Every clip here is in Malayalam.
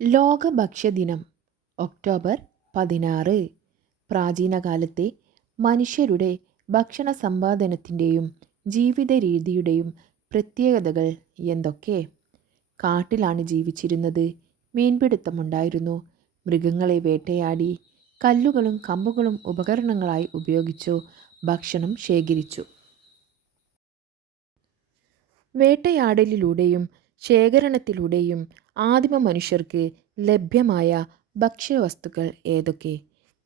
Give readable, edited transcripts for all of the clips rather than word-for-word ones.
ലോക ഭക്ഷ്യദിനം ഒക്ടോബർ 16. പ്രാചീനകാലത്തെ മനുഷ്യരുടെ ഭക്ഷണ സമ്പാദനത്തിൻ്റെയും ജീവിത രീതിയുടെയും പ്രത്യേകതകൾ എന്തൊക്കെ? കാട്ടിലാണ് ജീവിച്ചിരുന്നത്. മീൻപിടുത്തമുണ്ടായിരുന്നു. മൃഗങ്ങളെ വേട്ടയാടി കല്ലുകളും കമ്പുകളും ഉപകരണങ്ങളായി ഉപയോഗിച്ചു ഭക്ഷണം ശേഖരിച്ചു. വേട്ടയാടലിലൂടെയും ശേഖരണത്തിലൂടെയും ആദിമ മനുഷ്യർക്ക് ലഭ്യമായ ഭക്ഷ്യവസ്തുക്കൾ ഏതൊക്കെ?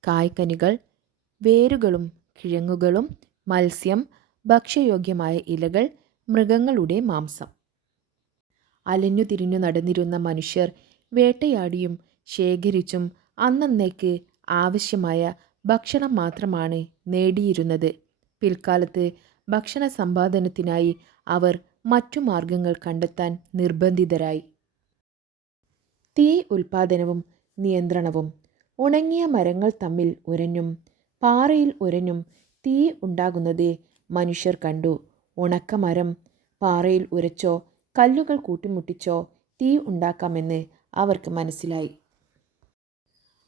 കായ്കനികൾ, വേരുകളും കിഴങ്ങുകളും, മത്സ്യം, ഭക്ഷ്യയോഗ്യമായ ഇലകൾ, മൃഗങ്ങളുടെ മാംസം. അലഞ്ഞു തിരിഞ്ഞു നടന്നിരുന്ന മനുഷ്യർ വേട്ടയാടിയും ശേഖരിച്ചും അന്നന്നേക്ക് ആവശ്യമായ ഭക്ഷണം മാത്രമാണ് നേടിയിരുന്നത്. പിൽക്കാലത്ത് ഭക്ഷണ സമ്പാദനത്തിനായി അവർ മറ്റു മാർഗങ്ങൾ കണ്ടെത്താൻ നിർബന്ധിതരായി. തീ ഉൽപാദനവും നിയന്ത്രണവും. ഉണങ്ങിയ മരങ്ങൾ തമ്മിൽ ഉരഞ്ഞും പാറയിൽ ഉരഞ്ഞും തീ ഉണ്ടാകുന്നത് മനുഷ്യർ കണ്ടു. ഉണക്കമരം പാറയിൽ ഉരച്ചോ കല്ലുകൾ കൂട്ടിമുട്ടിച്ചോ തീ ഉണ്ടാക്കാമെന്ന് അവർക്ക് മനസ്സിലായി.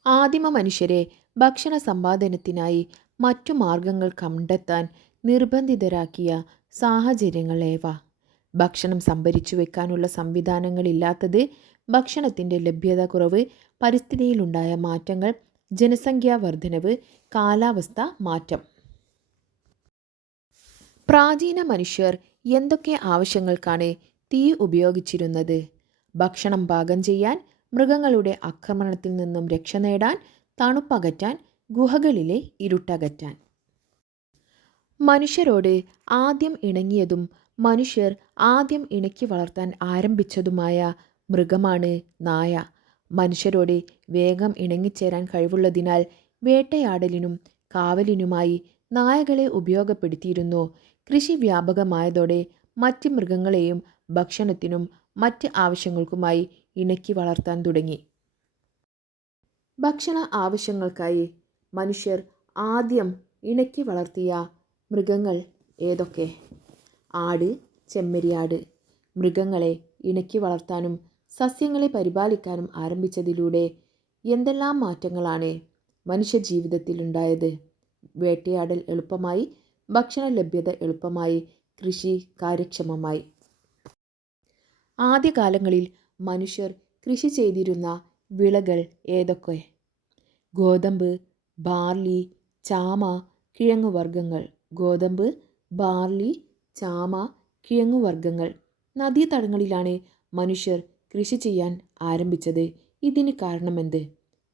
ആദിമ മനുഷ്യരെ ഭക്ഷണ സമ്പാദനത്തിനായി മറ്റു മാർഗങ്ങൾ കണ്ടെത്താൻ നിർബന്ധിതരാക്കിയ സാഹചര്യങ്ങൾ ഏവ? ഭക്ഷണം സംഭരിച്ചു വെക്കാനുള്ള സംവിധാനങ്ങളില്ലാത്തത്, ഭക്ഷണത്തിൻ്റെ ലഭ്യത കുറവ്, പരിസ്ഥിതിയിലുണ്ടായ മാറ്റങ്ങൾ, ജനസംഖ്യാ വർധനവ്, കാലാവസ്ഥ മാറ്റം. പ്രാചീന മനുഷ്യർ എന്തൊക്കെ ആവശ്യങ്ങൾക്കാണ് തീ ഉപയോഗിച്ചിരുന്നത്? ഭക്ഷണം പാകം ചെയ്യാൻ, മൃഗങ്ങളുടെ ആക്രമണത്തിൽ നിന്നും രക്ഷ നേടാൻ, തണുപ്പകറ്റാൻ, ഗുഹകളിലെ ഇരുട്ടകറ്റാൻ. മനുഷ്യരോട് ആദ്യം ഇണങ്ങിയതും മനുഷ്യർ ആദ്യം ഇണക്കി വളർത്താൻ ആരംഭിച്ചതുമായ മൃഗമാണ് നായ. മനുഷ്യരോട് വേഗം ഇണങ്ങിച്ചേരാൻ കഴിവുള്ളതിനാൽ വേട്ടയാടലിനും കാവലിനുമായി നായകളെ ഉപയോഗപ്പെടുത്തിയിരുന്നു. കൃഷി വ്യാപകമായതോടെ മറ്റ് മൃഗങ്ങളെയും ഭക്ഷണത്തിനും മറ്റ് ആവശ്യങ്ങൾക്കുമായി ഇണക്കി വളർത്താൻ തുടങ്ങി. ഭക്ഷണ ആവശ്യങ്ങൾക്കായി മനുഷ്യർ ആദ്യം ഇണക്കി വളർത്തിയ മൃഗങ്ങൾ ഏതൊക്കെ? ആട്, ചെമ്മരിയാട്. മൃഗങ്ങളെ ഇണക്കി വളർത്താനും സസ്യങ്ങളെ പരിപാലിക്കാനും ആരംഭിച്ചതിലൂടെ എന്തെല്ലാം മാറ്റങ്ങളാണ് മനുഷ്യജീവിതത്തിൽ ഉണ്ടായത്? വേട്ടയാടൽ എളുപ്പമായി, ഭക്ഷണ ലഭ്യത എളുപ്പമായി, കൃഷി കാര്യക്ഷമമായി. ആദ്യകാലങ്ങളിൽ മനുഷ്യർ കൃഷി ചെയ്തിരുന്ന വിളകൾ ഏതൊക്കെ? ഗോതമ്പ്, ബാർലി, ചാമ, കിഴങ്ങുവർഗ്ഗങ്ങൾ. ഗോതമ്പ്, ബാർലി, ചാമ, കിഴങ്ങുവർഗ്ഗങ്ങൾ. നദീതടങ്ങളിലാണ് മനുഷ്യർ കൃഷി ചെയ്യാൻ ആരംഭിച്ചത്. ഇതിന് കാരണമെന്ത്?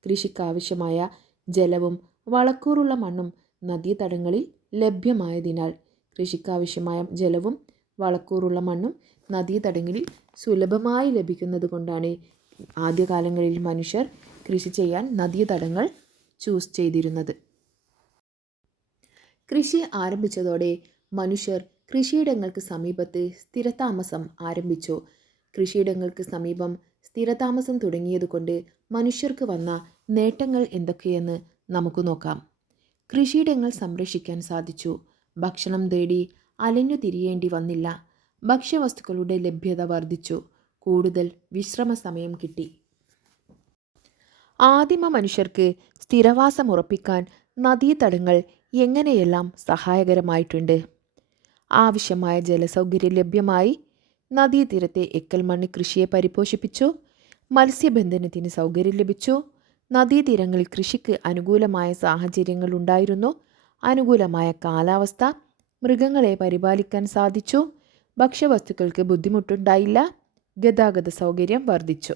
കൃഷിക്കാവശ്യമായ ജലവും വളക്കൂറുള്ള മണ്ണും നദീതടങ്ങളിൽ ലഭ്യമായതിനാൽ. കൃഷിക്കാവശ്യമായ ജലവും വളക്കൂറുള്ള മണ്ണും നദീതടങ്ങളിൽ സുലഭമായി ലഭിക്കുന്നത് കൊണ്ടാണ് ആദ്യകാലങ്ങളിൽ മനുഷ്യർ കൃഷി ചെയ്യാൻ നദീതടങ്ങൾ ചൂസ് ചെയ്തിരുന്നത്. കൃഷി ആരംഭിച്ചതോടെ മനുഷ്യർ കൃഷിയിടങ്ങൾക്ക് സമീപത്ത് സ്ഥിരതാമസം ആരംഭിച്ചു. കൃഷിയിടങ്ങൾക്ക് സമീപം സ്ഥിരതാമസം തുടങ്ങിയതുകൊണ്ട് മനുഷ്യർക്ക് വന്ന നേട്ടങ്ങൾ എന്തൊക്കെയെന്ന് നമുക്ക് നോക്കാം. കൃഷിയിടങ്ങൾ സംരക്ഷിക്കാൻ സാധിച്ചു. ഭക്ഷണം തേടി അലഞ്ഞു തിരിയേണ്ടി വന്നില്ല. ഭക്ഷ്യവസ്തുക്കളുടെ ലഭ്യത വർദ്ധിച്ചു. കൂടുതൽ വിശ്രമ സമയം കിട്ടി. ആദിമ മനുഷ്യർക്ക് സ്ഥിരവാസം ഉറപ്പിക്കാൻ നദീതടങ്ങൾ എങ്ങനെയെല്ലാം സഹായകരമായിട്ടുണ്ട്? ആവശ്യമായ ജലസൗകര്യം ലഭ്യമായി. നദീതീരത്തെ എക്കൽ മണ്ണ് കൃഷിയെ പരിപോഷിപ്പിച്ചു. മത്സ്യബന്ധനത്തിന് സൗകര്യം ലഭിച്ചു. നദീതീരങ്ങളിൽ കൃഷിക്ക് അനുകൂലമായ സാഹചര്യങ്ങൾ ഉണ്ടായിരുന്നു. അനുകൂലമായ കാലാവസ്ഥ. മൃഗങ്ങളെ പരിപാലിക്കാൻ സാധിച്ചു. ഭക്ഷ്യവസ്തുക്കൾക്ക് ബുദ്ധിമുട്ടുണ്ടായില്ല. ഗതാഗത സൗകര്യം വർദ്ധിച്ചു.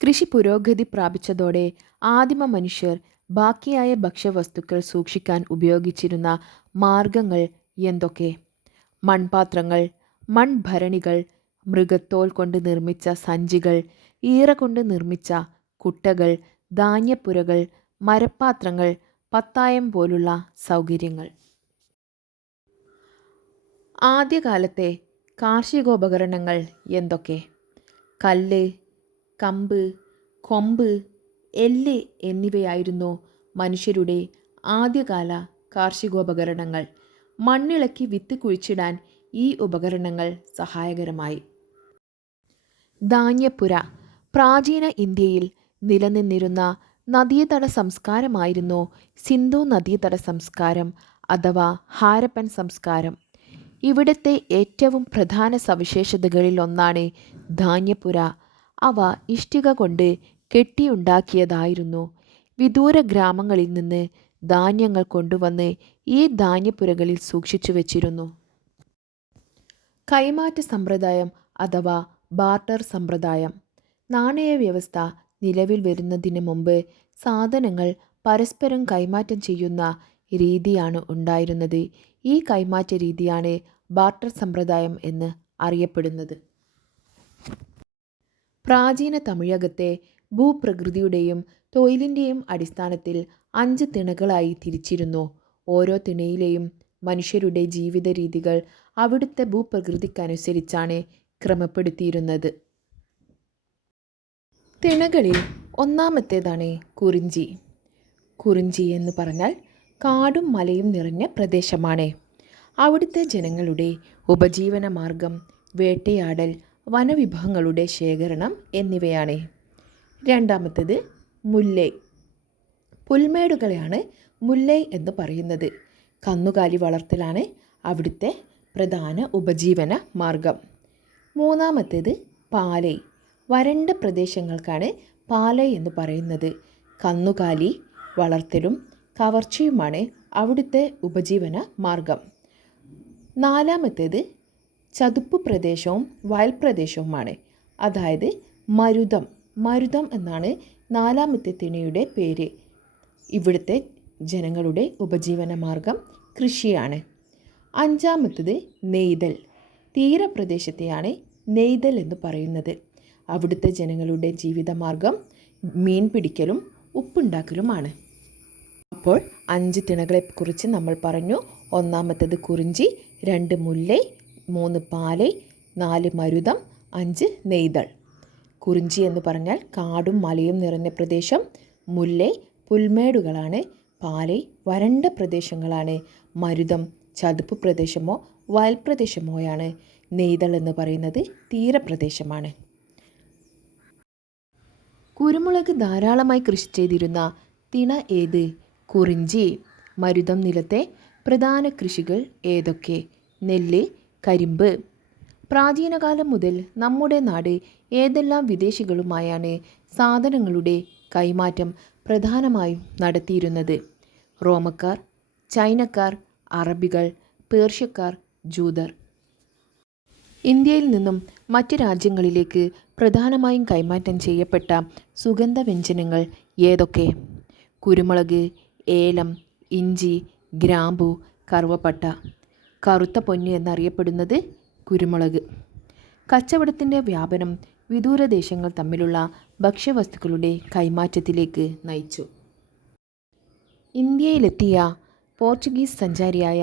കൃഷി പുരോഗതി പ്രാപിച്ചതോടെ ആദിമ മനുഷ്യർ ബാക്കിയായ ഭക്ഷ്യവസ്തുക്കൾ സൂക്ഷിക്കാൻ ഉപയോഗിച്ചിരുന്ന മാർഗങ്ങൾ എന്തൊക്കെ? മൺപാത്രങ്ങൾ, മൺഭരണികൾ, മൃഗത്തോൽ കൊണ്ട് നിർമ്മിച്ച സഞ്ചികൾ, ഈറ കൊണ്ട് നിർമ്മിച്ച കുട്ടകൾ, ധാന്യപ്പുരകൾ, മരപ്പാത്രങ്ങൾ, പത്തായം പോലുള്ള സൗകര്യങ്ങൾ. ആദ്യകാലത്തെ കാർഷികോപകരണങ്ങൾ എന്തൊക്കെ? കല്ല്, കമ്പ്, കൊമ്പ്, എല്ല് എന്നിവയായിരുന്നു മനുഷ്യരുടെ ആദ്യകാല കാർഷികോപകരണങ്ങൾ. മണ്ണിളക്കി വിത്ത് കുഴിച്ചിടാൻ ഈ ഉപകരണങ്ങൾ സഹായകരമായി. ധാന്യപ്പുര പ്രാചീന ഇന്ത്യയിൽ നിലനിന്നിരുന്ന നദീതട സംസ്കാരമായിരുന്നു സിന്ധു നദീതട സംസ്കാരം അഥവാ ഹാരപ്പൻ സംസ്കാരം. ഇവിടുത്തെ ഏറ്റവും പ്രധാന സവിശേഷതകളിൽ ഒന്നാണ് ധാന്യപ്പുര. അവ ഇഷ്ടിക കൊണ്ട് കെട്ടിയുണ്ടാക്കിയതായിരുന്നു. വിദൂര ഗ്രാമങ്ങളിൽ നിന്ന് ധാന്യങ്ങൾ കൊണ്ടുവന്ന് ഈ ധാന്യപ്പുരകളിൽ സൂക്ഷിച്ചു വച്ചിരുന്നു. കൈമാറ്റ സമ്പ്രദായം അഥവാ ബാർട്ടർ സമ്പ്രദായം. നാണയ വ്യവസ്ഥ നിലവിൽ വരുന്നതിന് മുമ്പ് സാധനങ്ങൾ പരസ്പരം കൈമാറ്റം ചെയ്യുന്ന രീതിയാണ് ഉണ്ടായിരുന്നത്. ഈ കൈമാറ്റ രീതിയാണ് ബാർട്ടർ സമ്പ്രദായം എന്ന് അറിയപ്പെടുന്നത്. പ്രാചീന തമിഴകത്തെ ഭൂപ്രകൃതിയുടെയും തൊഴിലിൻ്റെയും അടിസ്ഥാനത്തിൽ 5 തിണകളായി തിരിച്ചിരുന്നു. ഓരോ തിണയിലെയും മനുഷ്യരുടെ ജീവിത രീതികൾ അവിടുത്തെ ഭൂപ്രകൃതിക്കനുസരിച്ചാണ് ക്രമപ്പെടുത്തിയിരുന്നത്. തിണകളിൽ ഒന്നാമത്തേതാണ് കുറിഞ്ചി. കുറിഞ്ചി എന്ന് പറഞ്ഞാൽ കാടും മലയും നിറഞ്ഞ പ്രദേശമാണ്. അവിടുത്തെ ജനങ്ങളുടെ ഉപജീവന മാർഗം വേട്ടയാടൽ, വനവിഭവങ്ങളുടെ ശേഖരണം എന്നിവയാണ്. രണ്ടാമത്തേത് മുല്ലൈ. പുൽമേടുകളെയാണ് മുല്ലൈ എന്ന് പറയുന്നത്. കന്നുകാലി വളർത്തലാണ് അവിടുത്തെ പ്രധാന ഉപജീവന മാർഗം. മൂന്നാമത്തേത് പാലൈ. വരണ്ട പ്രദേശങ്ങൾക്കാണ് പാലൈ എന്ന് പറയുന്നത്. കന്നുകാലി വളർത്തലും കവർച്ചയുമാണ് അവിടുത്തെ ഉപജീവന മാർഗം. നാലാമത്തേത് ചതുപ്പ് പ്രദേശവും വയൽ പ്രദേശവുമാണ്. അതായത് മരുതം. മരുതം എന്നാണ് നാലാമത്തെ തിണയുടെ പേര്. ഇവിടുത്തെ ജനങ്ങളുടെ ഉപജീവന മാർഗം കൃഷിയാണ്. അഞ്ചാമത്തേത് നെയ്തൽ. തീരപ്രദേശത്തെയാണ് നെയ്തൽ എന്ന് പറയുന്നത്. അവിടുത്തെ ജനങ്ങളുടെ ജീവിതമാർഗം മീൻ പിടിക്കലും ഉപ്പുണ്ടാക്കലുമാണ്. അപ്പോൾ 5 തിണകളെക്കുറിച്ച് നമ്മൾ പറഞ്ഞു. ഒന്നാമത്തേത് കുറിഞ്ചി, 2 മുല്ലൈ, 3 പാലൈ, 4 മരുതം, 5 നെയ്തൽ. കുറിഞ്ചി എന്ന് പറഞ്ഞാൽ കാടും മലയും നിറഞ്ഞ പ്രദേശം. മുല്ലൈ പുൽമേടുകളാണ്. പാലൈ വരണ്ട പ്രദേശങ്ങളാണ്. മരുതം ചതുപ്പ് പ്രദേശമോ വയൽ പ്രദേശമോയാണ്. നെയ്തൽ എന്ന് പറയുന്നത് തീരപ്രദേശമാണ്. കുരുമുളക് ധാരാളമായി കൃഷി ചെയ്തിരുന്ന തിണ ഏത്? കുറിഞ്ചി. മരുതം നിലത്തെ പ്രധാന കൃഷികൾ ഏതൊക്കെ? നെല്ല്, കരിമ്പ്. പ്രാചീനകാലം മുതൽ നമ്മുടെ നാട് ഏതെല്ലാം വിദേശികളുമായാണ് സാധനങ്ങളുടെ കൈമാറ്റം പ്രധാനമായും നടത്തിയിരുന്നത്? റോമക്കാർ, ചൈനക്കാർ, അറബികൾ, പേർഷ്യക്കാർ, ജൂതർ. ഇന്ത്യയിൽ നിന്നും മറ്റ് രാജ്യങ്ങളിലേക്ക് പ്രധാനമായും കൈമാറ്റം ചെയ്യപ്പെട്ട സുഗന്ധവ്യഞ്ജനങ്ങൾ ഏതൊക്കെ? കുരുമുളക്, ഏലം, ഇഞ്ചി, ഗ്രാമ്പു, കറുവപ്പട്ട. കറുത്ത പൊന്ന് എന്നറിയപ്പെടുന്നത് കുരുമുളക്. കച്ചവടത്തിൻ്റെ വ്യാപനം വിദൂരദേശങ്ങൾ തമ്മിലുള്ള ഭക്ഷ്യവസ്തുക്കളുടെ കൈമാറ്റത്തിലേക്ക് നയിച്ചു. ഇന്ത്യയിലെത്തിയ പോർച്ചുഗീസ് സഞ്ചാരിയായ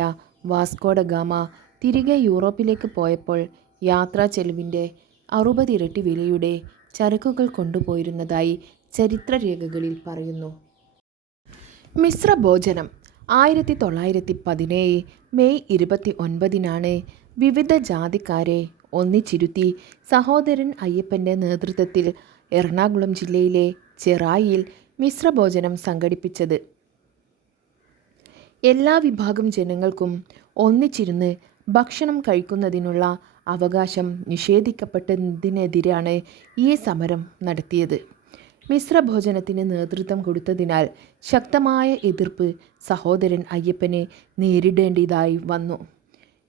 വാസ്കോ ഡ ഗാമ തിരികെ യൂറോപ്പിലേക്ക് പോയപ്പോൾ യാത്രാ ചെലവിൻ്റെ 60 ഇരട്ടി വിലയുടെ ചരക്കുകൾ കൊണ്ടുപോയിരുന്നതായി ചരിത്രരേഖകളിൽ പറയുന്നു. മിശ്രഭോജനം. 1917 മെയ് 29-നാണ് വിവിധ ജാതിക്കാരെ ഒന്നിച്ചിരുത്തി സഹോദരൻ അയ്യപ്പൻ്റെ നേതൃത്വത്തിൽ എറണാകുളം ജില്ലയിലെ ചെറായിയിൽ മിശ്രഭോജനം സംഘടിപ്പിച്ചത്. എല്ലാ വിഭാഗം ജനങ്ങൾക്കും ഒന്നിച്ചിരുന്ന് ഭക്ഷണം കഴിക്കുന്നതിനുള്ള അവകാശം നിഷേധിക്കപ്പെട്ടതിനെതിരാണ് ഈ സമരം നടത്തിയത്. മിശ്രഭോജനത്തിന് നേതൃത്വം കൊടുത്തതിനാൽ ശക്തമായ എതിർപ്പ് സഹോദരൻ അയ്യപ്പന് നേരിടേണ്ടതായി വന്നു.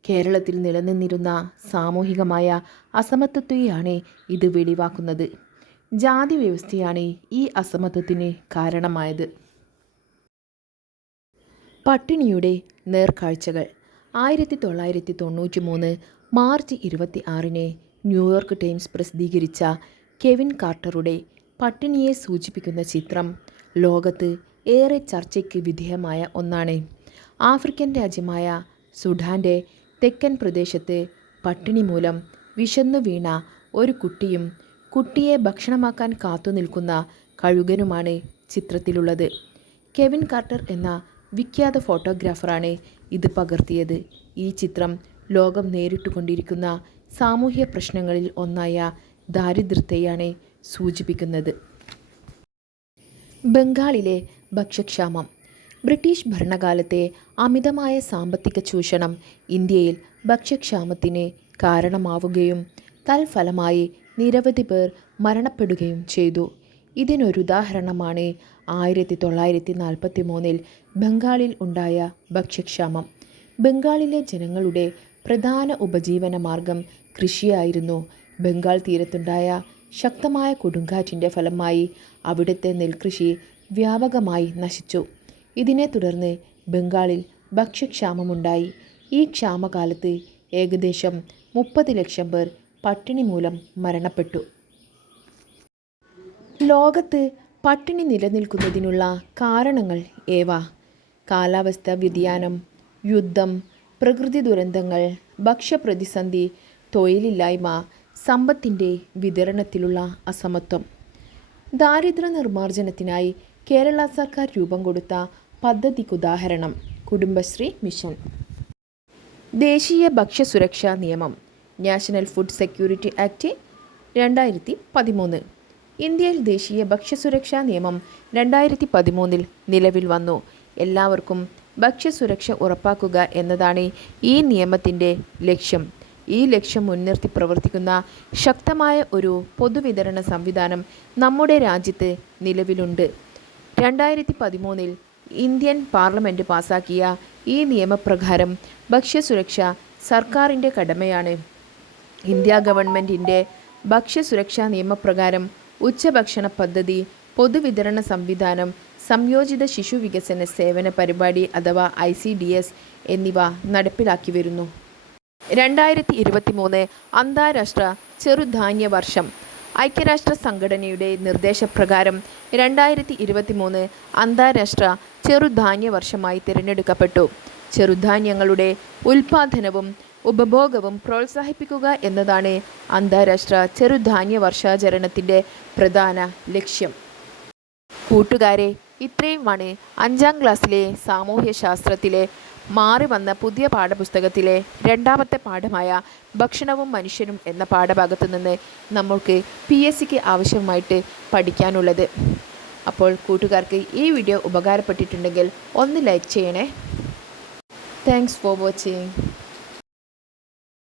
കേരളത്തിൽ നിലനിന്നിരുന്ന സാമൂഹികമായ അസമത്വത്തെയാണ് ഇത് വെളിവാക്കുന്നത്. ജാതി വ്യവസ്ഥയാണ് ഈ അസമത്വത്തിന് കാരണമായത്. പട്ടിണിയുടെ നേർക്കാഴ്ചകൾ. 1993 മാർച്ച് 26-ന് ന്യൂയോർക്ക് ടൈംസ് പ്രസിദ്ധീകരിച്ച കെവിൻ കാർട്ടറുടെ പട്ടിണിയെ സൂചിപ്പിക്കുന്ന ചിത്രം ലോകത്ത് ഏറെ ചർച്ചയ്ക്ക് വിധേയമായ ഒന്നാണ്. ആഫ്രിക്കൻ രാജ്യമായ സുഡാൻ്റെ തെക്കൻ പ്രദേശത്ത് പട്ടിണി മൂലം വിശന്നു വീണ ഒരു കുട്ടിയും കുട്ടിയെ ഭക്ഷണമാക്കാൻ കാത്തുനിൽക്കുന്ന കഴുകനുമാണ് ചിത്രത്തിലുള്ളത്. കെവിൻ കാർട്ടർ എന്ന വിഖ്യാത ഫോട്ടോഗ്രാഫറാണ് ഇത് പകർത്തിയത്. ഈ ചിത്രം ലോകം നേരിട്ടുകൊണ്ടിരിക്കുന്ന സാമൂഹ്യ പ്രശ്നങ്ങളിൽ ഒന്നായ ദാരിദ്ര്യത്തെയാണ് സൂചിപ്പിക്കുന്നത്. ബംഗാളിലെ ഭക്ഷ്യക്ഷാമം. ബ്രിട്ടീഷ് ഭരണകാലത്തെ അമിതമായ സാമ്പത്തിക ചൂഷണം ഇന്ത്യയിൽ ഭക്ഷ്യക്ഷാമത്തിന് കാരണമാവുകയും തൽഫലമായി നിരവധി പേർ മരണപ്പെടുകയും ചെയ്തു. ഇതിനൊരുദാഹരണമാണ് 1943 ബംഗാളിൽ ഉണ്ടായ ഭക്ഷ്യക്ഷാമം. ബംഗാളിലെ ജനങ്ങളുടെ പ്രധാന ഉപജീവന മാർഗം കൃഷിയായിരുന്നു. ബംഗാൾ തീരത്തുണ്ടായ ശക്തമായ കൊടുങ്കാറ്റിൻ്റെ ഫലമായി അവിടുത്തെ നെൽകൃഷി വ്യാപകമായി നശിച്ചു. ഇതിനെ തുടർന്ന് ബംഗാളിൽ ഭക്ഷ്യക്ഷാമമുണ്ടായി. ഈ ക്ഷാമകാലത്ത് ഏകദേശം 30 ലക്ഷം പേർ പട്ടിണി മൂലം മരണപ്പെട്ടു. ലോകത്ത് പട്ടിണി നിലനിൽക്കുന്നതിനുള്ള കാരണങ്ങൾ ഏവ? കാലാവസ്ഥാ വ്യതിയാനം, യുദ്ധം, പ്രകൃതി ദുരന്തങ്ങൾ, ഭക്ഷ്യപ്രതിസന്ധി, തൊഴിലില്ലായ്മ, സമ്പത്തിൻ്റെ വിതരണത്തിലുള്ള അസമത്വം. ദാരിദ്ര്യ നിർമ്മാർജ്ജനത്തിനായി കേരള സർക്കാർ രൂപം കൊടുത്ത പദ്ധതിക്കുദാഹരണം കുടുംബശ്രീ മിഷൻ. ദേശീയ ഭക്ഷ്യസുരക്ഷാ നിയമം നാഷണൽ ഫുഡ് സെക്യൂരിറ്റി ആക്ട് 2013. ഇന്ത്യയിൽ ദേശീയ ഭക്ഷ്യസുരക്ഷാ നിയമം 2013 നിലവിൽ വന്നു. എല്ലാവർക്കും ഭക്ഷ്യസുരക്ഷ ഉറപ്പാക്കുക എന്നതാണ് ഈ നിയമത്തിൻ്റെ ലക്ഷ്യം. ഈ ലക്ഷ്യം മുൻനിർത്തി പ്രവർത്തിക്കുന്ന ശക്തമായ ഒരു പൊതുവിതരണ സംവിധാനം നമ്മുടെ രാജ്യത്ത് നിലവിലുണ്ട്. 2013 ഇന്ത്യൻ പാർലമെൻറ്റ് പാസാക്കിയ ഈ നിയമപ്രകാരം ഭക്ഷ്യസുരക്ഷ സർക്കാരിൻ്റെ കടമയാണ്. ഇന്ത്യ ഗവൺമെൻറ്റിൻ്റെ ഭക്ഷ്യസുരക്ഷാ നിയമപ്രകാരം ഉച്ചഭക്ഷണ പദ്ധതി, പൊതുവിതരണ സംവിധാനം, സംയോജിത ശിശു വികസന സേവന പരിപാടി അഥവാ ICDS എന്നിവ നടപ്പിലാക്കി വരുന്നു. 2023 അന്താരാഷ്ട്ര ചെറുധാന്യ വർഷം. ഐക്യരാഷ്ട്ര സംഘടനയുടെ നിർദ്ദേശപ്രകാരം 2023 അന്താരാഷ്ട്ര ചെറുധാന്യ വർഷമായി തിരഞ്ഞെടുക്കപ്പെട്ടു. ചെറുധാന്യങ്ങളുടെ ഉൽപ്പാദനവും ഉപഭോഗവും പ്രോത്സാഹിപ്പിക്കുക എന്നതാണ് അന്താരാഷ്ട്ര ചെറുധാന്യ വർഷാചരണത്തിൻ്റെ പ്രധാന ലക്ഷ്യം. കൂട്ടുകാരെ, ഇത്രയുമാണ് 5ാം ക്ലാസ്സിലെ സാമൂഹ്യശാസ്ത്രത്തിലെ മാറി വന്ന പുതിയ പാഠപുസ്തകത്തിലെ 2ാമത്തെ പാഠമായ ഭക്ഷണവും മനുഷ്യനും എന്ന പാഠഭാഗത്തു നിന്ന് നമ്മൾക്ക് PSCക്ക് ആവശ്യമായിട്ട് പഠിക്കാനുള്ളത്. അപ്പോൾ കൂട്ടുകാർക്ക് ഈ വീഡിയോ ഉപകാരപ്പെട്ടിട്ടുണ്ടെങ്കിൽ ഒന്ന് ലൈക്ക് ചെയ്യണേ. Thanks for watching.